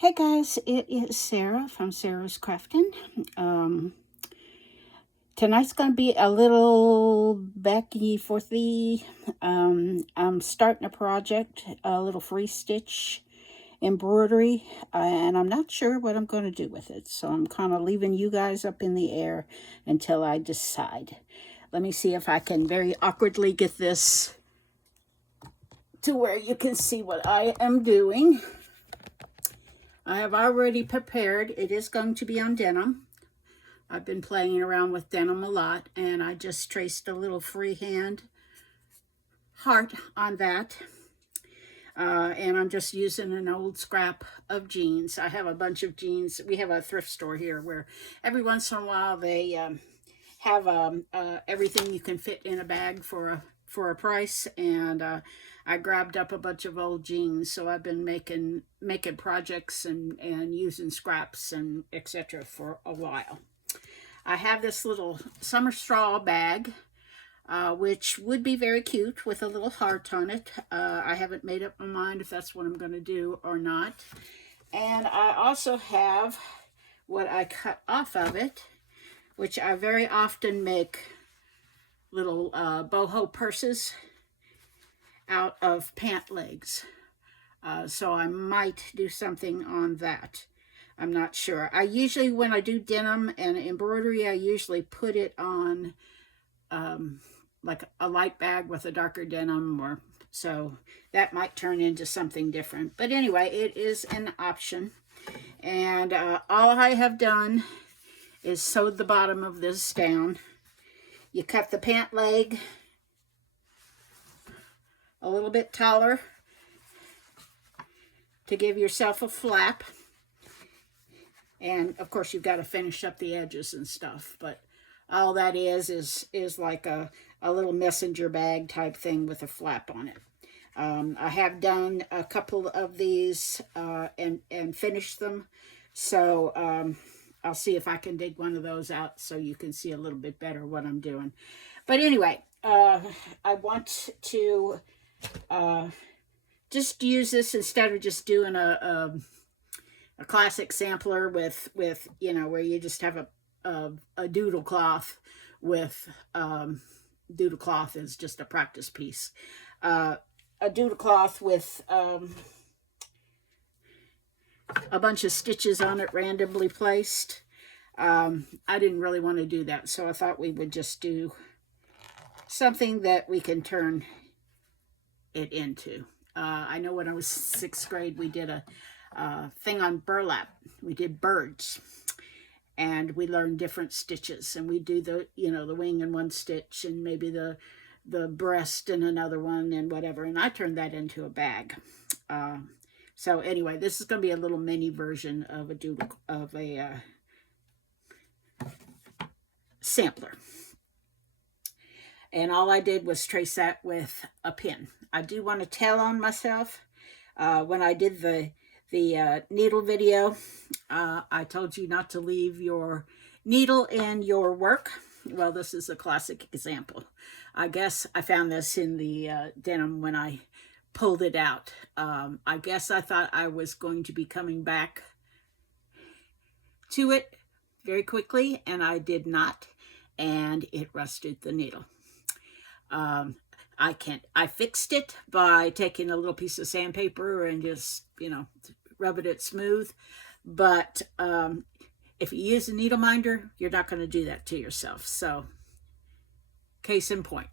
Hey guys, it is Sarah from Sarah's Crafting. Tonight's going to be a little back and forthy. I'm starting a project, a little free stitch embroidery, and I'm not sure what I'm going to do with it. So I'm kind of leaving you guys up in the air until I decide. Let me see if I can very awkwardly get this to where you can see what I am doing. I have already prepared. It is going to be on denim. I've been playing around with denim a lot, and I just traced a little freehand heart on that. And I'm just using an old scrap of jeans. I have a bunch of jeans. We have a thrift store here where every once in a while they have everything you can fit in a bag for a price, and I grabbed up a bunch of old jeans, so I've been making projects and using scraps and etc. for a while. I have this little summer straw bag, which would be very cute with a little heart on it. I haven't made up my mind if that's what I'm going to do or not. And I also have what I cut off of it, which I very often make little boho purses out of pant legs. So I might do something on that. I'm not sure. I usually, when I do denim and embroidery, I usually put it on like a light bag with a darker denim, or so that might turn into something different. But anyway, it is an option. And all I have done is sewed the bottom of this down. You cut the pant leg a little bit taller to give yourself a flap. And of course you've got to finish up the edges and stuff, but all that is like a little messenger bag type thing with a flap on it. I have done a couple of these and finished them, so I'll see if I can dig one of those out so you can see a little bit better what I'm doing. But anyway, I want to just use this instead of just doing a classic sampler with you know, where you just have a doodle cloth with doodle cloth is just a practice piece. A doodle cloth with a bunch of stitches on it randomly placed. I didn't really want to do that, so I thought we would just do something that we can turn it into. I know when I was 6th grade, we did a thing on burlap. We did birds, and we learned different stitches, and we do the, you know, the wing in one stitch and maybe the breast in another one and whatever, and I turned that into a bag. So anyway, this is going to be a little mini version of a sampler. And all I did was trace that with a pin. I do want to tell on myself. When I did the needle video, I told you not to leave your needle in your work. Well, this is a classic example. I guess I found this in the denim when I pulled it out. I guess I thought I was going to be coming back to it very quickly, and I did not, and it rusted the needle. I fixed it by taking a little piece of sandpaper and just, you know, rubbing it smooth. But if you use a needle minder, you're not going to do that to yourself. So, case in point,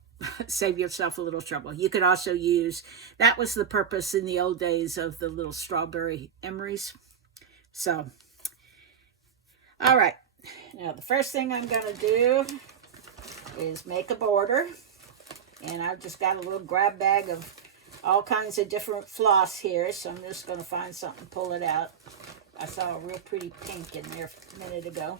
save yourself a little trouble. You could also use, that was the purpose in the old days of the little strawberry emeries. So, all right. Now, the first thing I'm going to do is make a border. And I've just got a little grab bag of all kinds of different floss here, so I'm just going to find something, pull it out. I saw a real pretty pink in there a minute ago.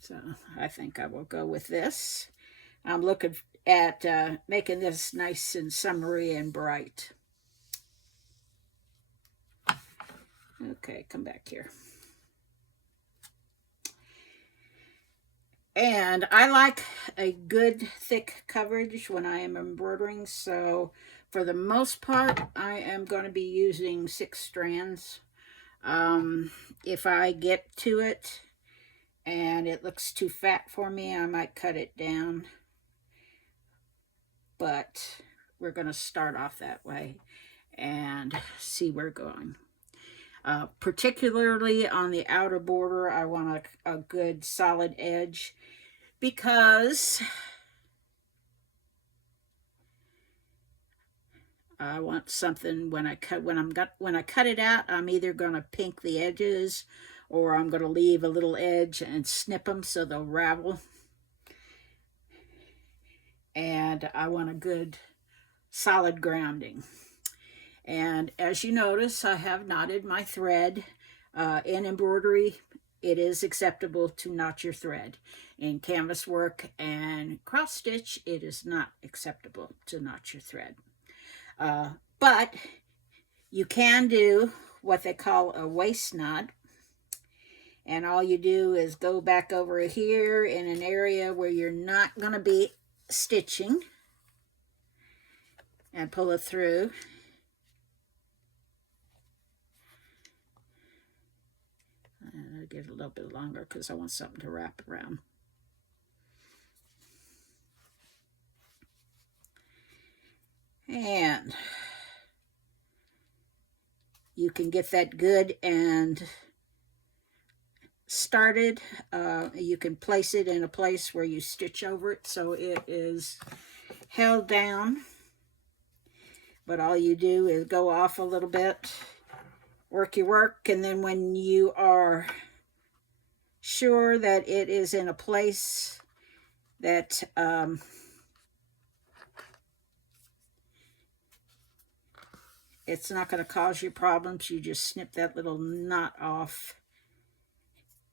So I think I will go with this. I'm looking at making this nice and summery and bright. Okay, come back here. And I like a good thick coverage when I am embroidering, so for the most part I am going to be using 6 strands. If I get to it and it looks too fat for me, I might cut it down, but we're going to start off that way and see where we're going. Particularly on the outer border, I want a good solid edge, because I want something when I cut it out, I'm either going to pink the edges or I'm going to leave a little edge and snip them so they'll ravel. And I want a good solid grounding. And as you notice, I have knotted my thread. In embroidery, it is acceptable to knot your thread. In canvas work and cross stitch, it is not acceptable to knot your thread. But you can do what they call a waist knot. And all you do is go back over here in an area where you're not going to be stitching and pull it through. And I'll get it a little bit longer because I want something to wrap around. And you can get that good and started. You can place it in a place where you stitch over it so it is held down. But all you do is go off a little bit, work your work, and then when you are sure that it is in a place that it's not going to cause you problems, you just snip that little knot off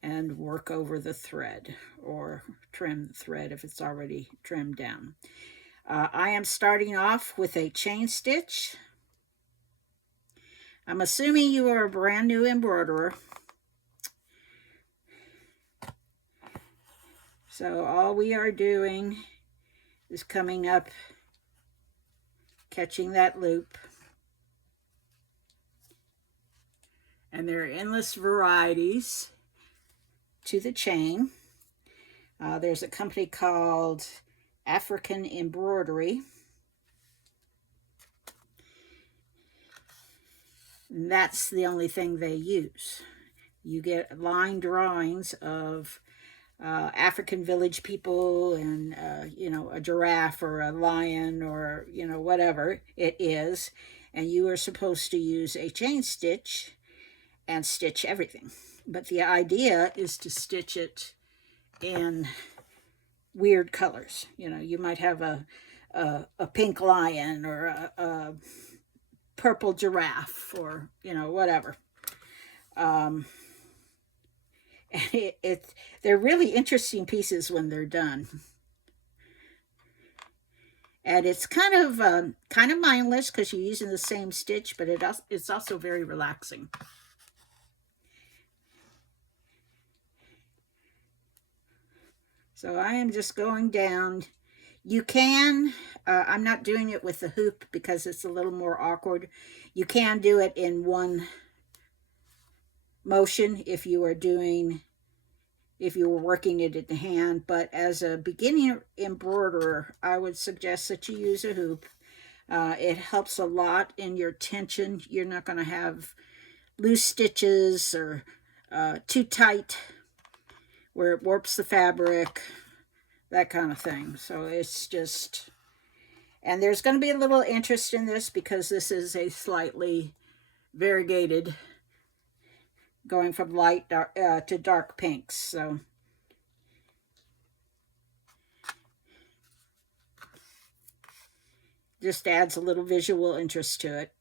and work over the thread, or trim the thread if it's already trimmed down. I am starting off with a chain stitch. I'm assuming you are a brand new embroiderer. So all we are doing is coming up, catching that loop. And there are endless varieties to the chain. There's a company called African Embroidery. And that's the only thing they use. You get line drawings of African village people and, you know, a giraffe or a lion or, you know, whatever it is. And you are supposed to use a chain stitch and stitch everything. But the idea is to stitch it in weird colors. You know, you might have a pink lion or a purple giraffe or, you know, whatever. They're really interesting pieces when they're done. And it's kind of mindless because you're using the same stitch, but it's also very relaxing. So I am just going down. You can, I'm not doing it with the hoop because it's a little more awkward. You can do it in one motion if you were working it in the hand, but as a beginning embroiderer, I would suggest that you use a hoop. It helps a lot in your tension. You're not going to have loose stitches or too tight where it warps the fabric, that kind of thing. So it's just, and there's going to be a little interest in this because this is a slightly variegated, going from light to dark pinks. So just adds a little visual interest to it.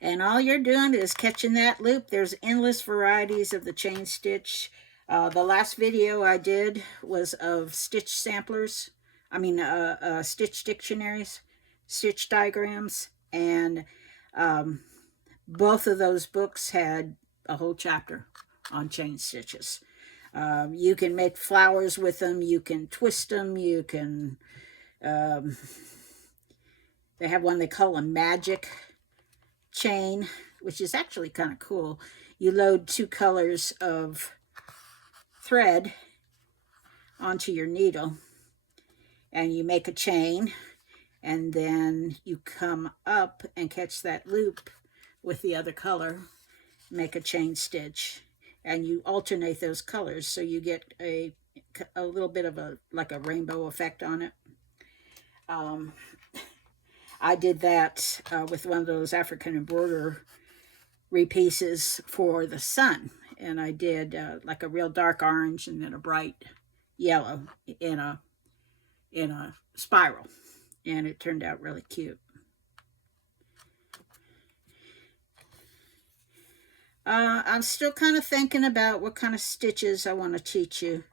And all you're doing is catching that loop. There's endless varieties of the chain stitch. The last video I did was of stitch samplers. I mean, stitch dictionaries, stitch diagrams, and both of those books had a whole chapter on chain stitches. You can make flowers with them. You can twist them. You can, um, they have one they call a magic chain, which is actually kind of cool. You load 2 colors of thread onto your needle and you make a chain, and then you come up and catch that loop with the other color, make a chain stitch, and you alternate those colors so you get a little bit of a like a rainbow effect on it. I did that with one of those African embroidery pieces for the sun, and I did like a real dark orange and then a bright yellow in a spiral, and it turned out really cute. I'm still kind of thinking about what kind of stitches I want to teach you.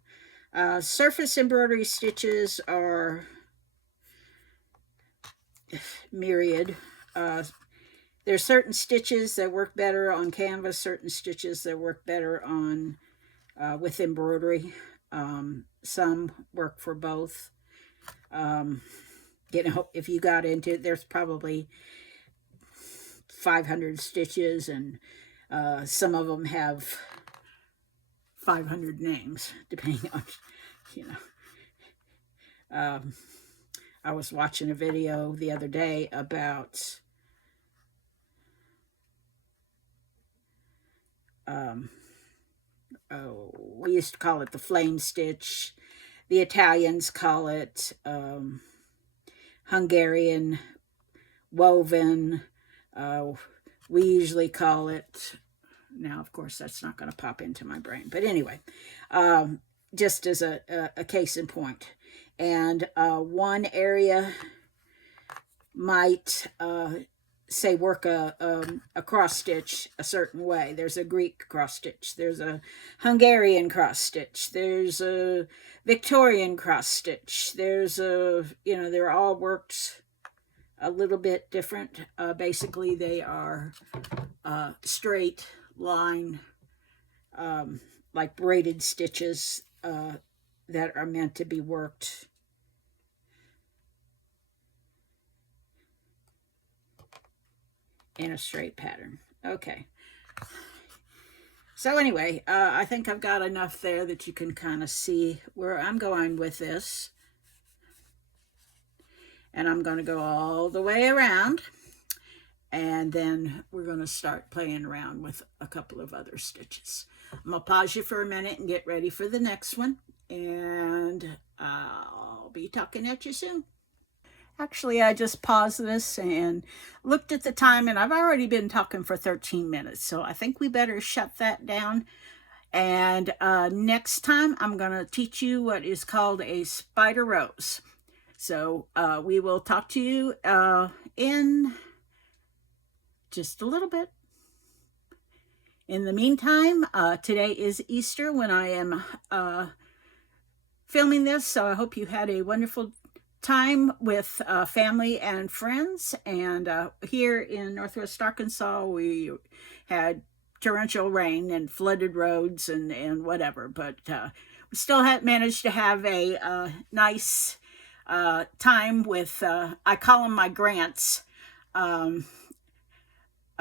Surface embroidery stitches are myriad. There's certain stitches that work better on canvas, certain stitches that work better on with embroidery. Some work for both. If you got into it, there's probably 500 stitches, and some of them have 500 names, depending on, you know. I was watching a video the other day about we used to call it the flame stitch. The Italians call it Hungarian woven. We usually call it, now of course that's not going to pop into my brain, but anyway, just as a case in point. And one area might say work a cross stitch a certain way. There's a Greek cross stitch, there's a Hungarian cross stitch, there's a Victorian cross stitch, there's a, they're all worked a little bit different. Basically they are straight line, like braided stitches that are meant to be worked in a straight pattern. Okay. So anyway, I think I've got enough there that you can kind of see where I'm going with this. And I'm going to go all the way around. And then we're going to start playing around with a couple of other stitches. I'm going to pause you for a minute and get ready for the next one. And I'll be talking at you soon. Actually, I just paused this and looked at the time, and I've already been talking for 13 minutes. So I think we better shut that down. And next time, I'm going to teach you what is called a spider rose. So we will talk to you in just a little bit. In the meantime, today is Easter when I am filming this, so I hope you had a wonderful time with family and friends. And here in Northwest Arkansas, we had torrential rain and flooded roads and whatever, but we still had managed to have a nice time with, I call them my grants,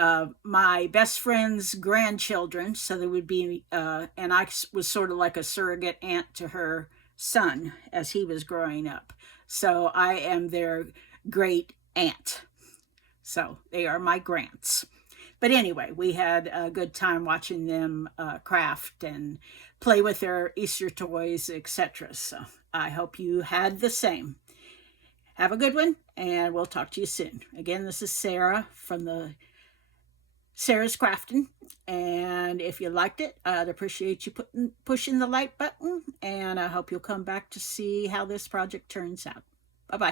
my best friend's grandchildren. So there would be, and I was sort of like a surrogate aunt to her son as he was growing up. So I am their great aunt. So they are my grants. But anyway, we had a good time watching them craft and play with their Easter toys, etc. So I hope you had the same. Have a good one, and we'll talk to you soon. Again, this is Sarah from the Sarah's Crafting, and if you liked it, I'd appreciate you pushing the like button, and I hope you'll come back to see how this project turns out.